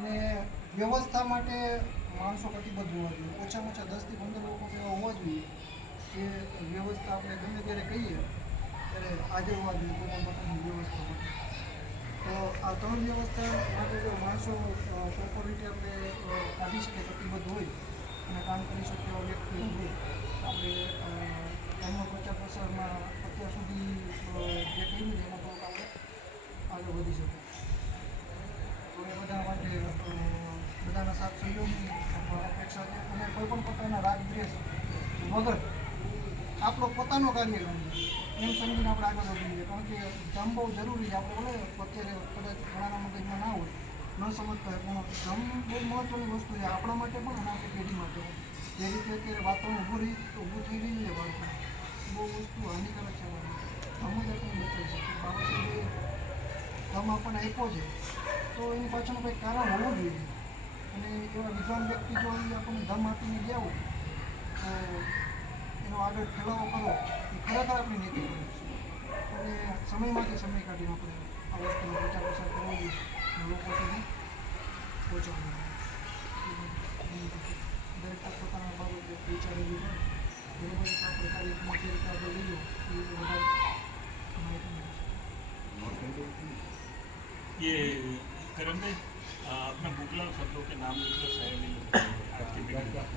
અને વ્યવસ્થા માટે માણસો કટિબદ્ધ હોવા જોઈએ. ઓછામાં ઓછા દસથી પંદર લોકો એવા હોવા જોઈએ કે વ્યવસ્થા આપણે ગમે ત્યારે કહીએ, ત્યારે હાજર હોવા જોઈએ કોઈ પ્રકારની વ્યવસ્થા માટે. તો આ ત્રણ વ્યવસ્થા માટે જો માણસો પ્રોપર રીતે આપણે કાઢી શકે કટિબદ્ધ હોય અને કામ કરી શકે એવા વ્યક્તિ હોય આપણે અ, એમનો પ્રચાર પ્રસારમાં અત્યાર સુધી અ, જે કર્યું છે એમાં થોડુંક આપણે આગળ વધી શકીએ તો એ બધા માટે અ, બધાના સાથ સહયોગની કોઈ પણ પ્રકારના રાગ દ્વેષ વગર આપણો પોતાનો કાર્યક્રમ એમ સમજીને આપણે આગળ વધીએ કારણ કે ધમ બહુ જરૂરી છે આપણે બોલે અત્યારે કદાચ ઘણાના મગજમાં ના હોય ન સમજતા હોય પણ ધમ બહુ મહત્ત્વની વસ્તુ છે આપણા માટે પણ અને આપણી પેઢી માટે જે રીતે અત્યારે વાતાવરણ ઊભું રહી ઊભું થઈ રહ્યું છે બાળકો બહુ વસ્તુ હાનિકારક છે ધમ જ આપણે બચાવી શકીએ બાબતે જે આપણને આપ્યો છે તો એની પાછળનું કંઈક કારણ હોવું જોઈએ અને એવા વિદ્વાન વ્યક્તિ જો એ આપણને ધમ આપીને ગયા હોય તો એનો આગળ ફેલાવો કરો એ ખરેખર આપણી નીતિ છે અને સમયમાંથી સમય કાઢીને આપણે આ વસ્તુનો પ્રચાર પ્રસાર કરવો જોઈએ અને લોકો સુધી પહોંચાડવો જોઈએ દરેક પોતાના બાબતે વિચારેલું હોય બરોબર તો આપણે કાર્યક્રમ જે રીતે આપણે લઈએ એ વધારે માહિતી મળશે ये करण भाई आ, अपना बुकला सब लोग के नाम लिख लो साइड